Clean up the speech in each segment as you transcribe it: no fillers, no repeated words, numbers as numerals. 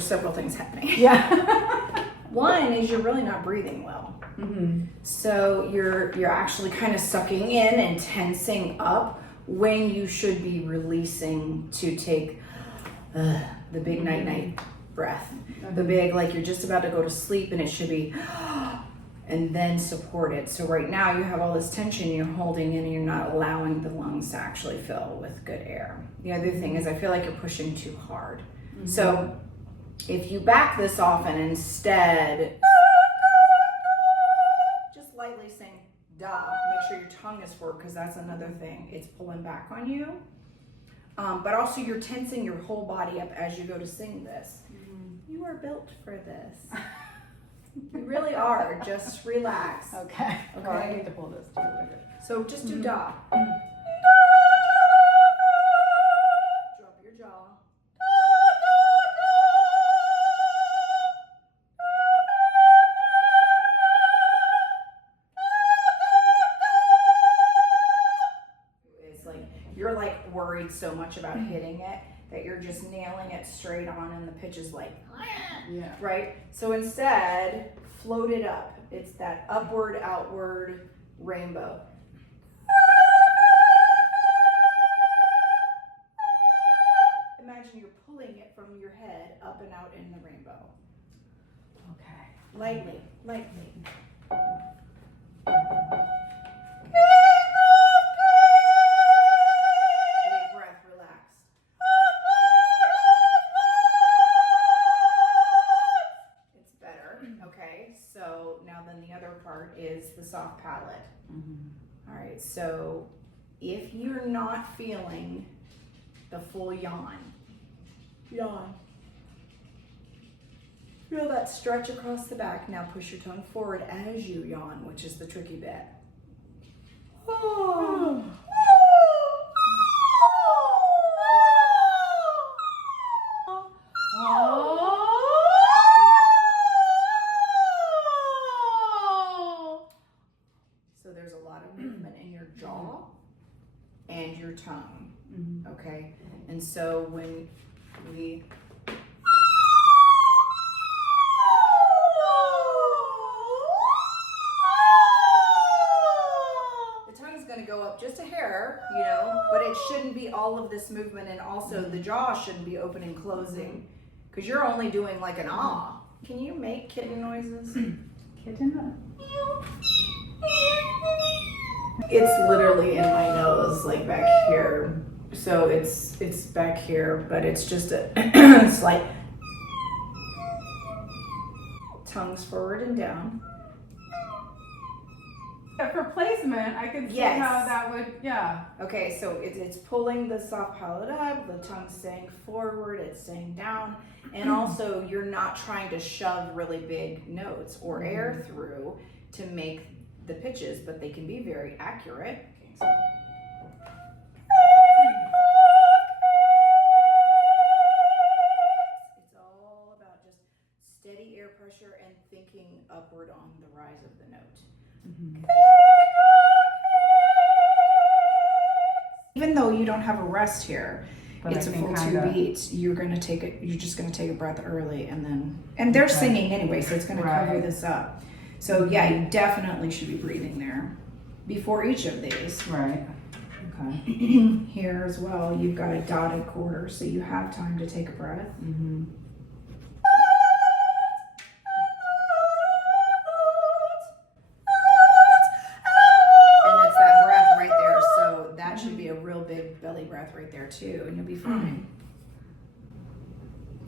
there's several things happening. Yeah. One is you're really not breathing well. So you're actually kind of sucking in and tensing up when you should be releasing to take the big night breath. The big, like you're just about to go to sleep and it should be, and then support it. So right now you have all this tension you're holding in and you're not allowing the lungs to actually fill with good air. The other thing is I feel like you're pushing too hard. So if you back this off and instead just lightly sing da, make sure your tongue is forward because that's another thing. It's pulling back on you. But also you're tensing your whole body up as you go to sing this. You are built for this. You really are. Just relax. Okay. Well, I need to pull this too. So just do da. Drop your jaw. It's like you're like worried so much about hitting it that you're just nailing it straight on and the pitch is like, Yeah. right? So instead, float it up. It's that upward, outward rainbow. Imagine you're pulling it from your head up and out in the rainbow. Okay. Lightly, lightly. Big breath, relaxed. It's better. Okay, so now then the other part is the soft palate. All right, so if you're not feeling the full yawn, feel that stretch across the back. Now push your tongue forward as you yawn, which is the tricky bit. So there's a lot of movement in your jaw and your tongue, okay? And so when we the tongue is going to go up just a hair, you know, but it shouldn't be all of this movement, and also the jaw shouldn't be open and closing because you're only doing like an ah. Can you make kitten noises? Kitten? It's literally in my nose, like back here. So it's back here, but it's just a slight tongues forward and down. Yeah, for placement, I could see Yes. how that would, yeah. Okay, so it's pulling the soft palate up, the tongue staying forward, it's staying down, and also you're not trying to shove really big notes or air through to make the pitches, but they can be very accurate. It's all about just steady air pressure and thinking upward on the rise of the note. Even though you don't have a rest here, But it's I a can full kinda- 2 beats. You're just gonna take a breath early and they're singing anyway, so it's gonna cover Right. this up. So yeah, you definitely should be breathing there before each of these. Right. Okay. Here as well, you've got a dotted quarter, so you have time to take a breath. And that's that breath right there, so that should be a real big belly breath right there too, and you'll be fine.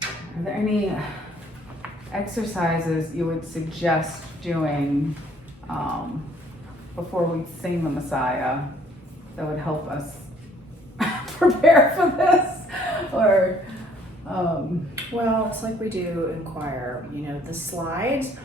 Are there any exercises you would suggest doing before we sing the Messiah that would help us prepare for this? Or, Well, it's like we do in choir. You know, the slides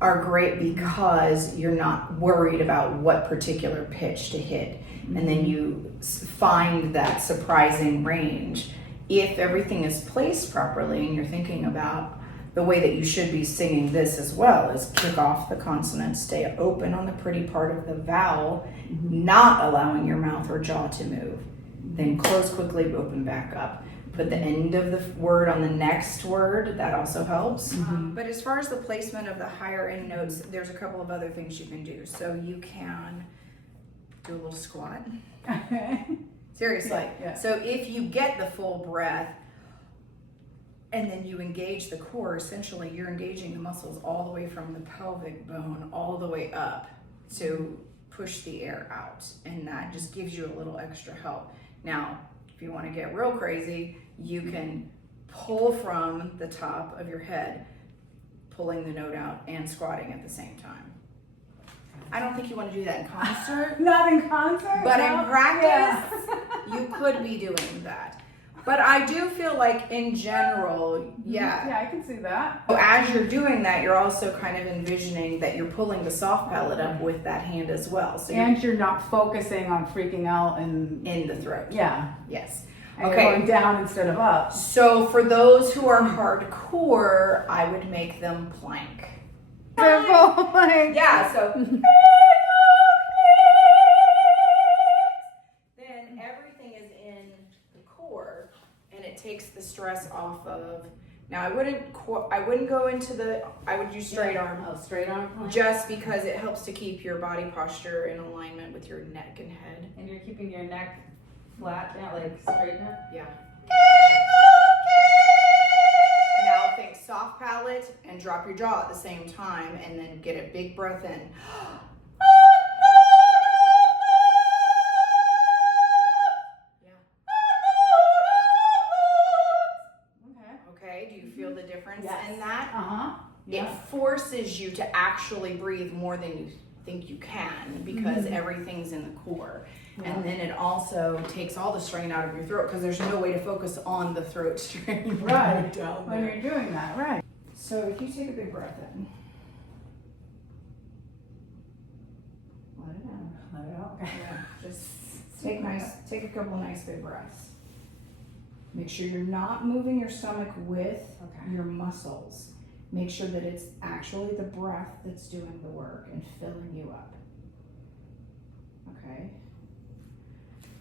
are great because you're not worried about what particular pitch to hit. And then you find that surprising range. If everything is placed properly and you're thinking about the way that you should be singing this as well is kick off the consonant, stay open on the pretty part of the vowel, not allowing your mouth or jaw to move. Then close quickly, open back up. put the end of the word on the next word. That also helps. Mm-hmm. But as far as the placement of the higher end notes, there's a couple of other things you can do. So you can do a little squat. Okay. Seriously. Yeah. So if you get the full breath and then you engage the core, essentially you're engaging the muscles all the way from the pelvic bone all the way up to push the air out. And that just gives you a little extra help. Now, if you want to get real crazy, you can pull from the top of your head, pulling the note out and squatting at the same time. I don't think you want to do that in concert. Not in concert? But no? in practice, Yeah. you could be doing that. But I do feel like in general, yeah. Yeah, I can see that. So as you're doing that, you're also kind of envisioning that you're pulling the soft palate up with that hand as well. So And you're not focusing on freaking out and in the throat. yeah. Yes. And Okay. you're going down instead of up. So for those who are hardcore, I would make them plank. Simple, like Yeah, so then everything is in the core and it takes the stress off of. Now I wouldn't go into I would use straight arm. Oh, straight arm. Just because it helps to keep your body posture in alignment with your neck and head. And you're keeping your neck flat, yeah, like straight now. Yeah. Now think soft palate and drop your jaw at the same time and then get a big breath in. Okay, do you feel the difference in that? Uh-huh. It forces you to actually breathe more than you think you can because everything's in the core. Yeah. And then it also takes all the strain out of your throat because there's no way to focus on the throat strain. Right. Down When there. you're doing that, right. So if you take a big breath in. Let it out. Let it out. Okay. Yeah, just take a couple nice big breaths. Make sure you're not moving your stomach with your muscles. Make sure that it's actually the breath that's doing the work and filling you up. Okay.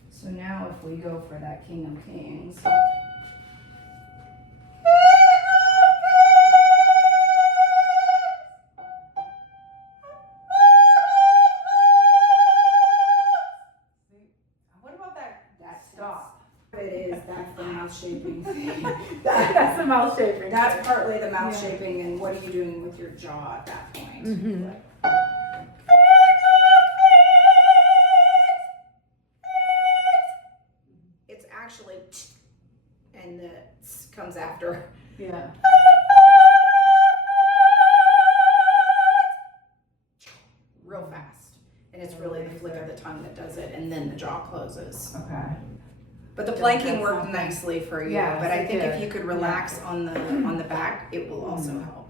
So now if we go for that King of Kings. What about that Stop. It is, that's the mouth shaping thing. That's the mouth shaping. That's partly the mouth shaping and what are you doing with your jaw at that point. Mhm. It's actually and the comes after. Yeah. Real fast. And it's really the flick of the tongue that does it and then the jaw closes. Okay. But the That's planking worked something. nicely for you. Yes, But I it think if did. you could relax on the back, it will also help.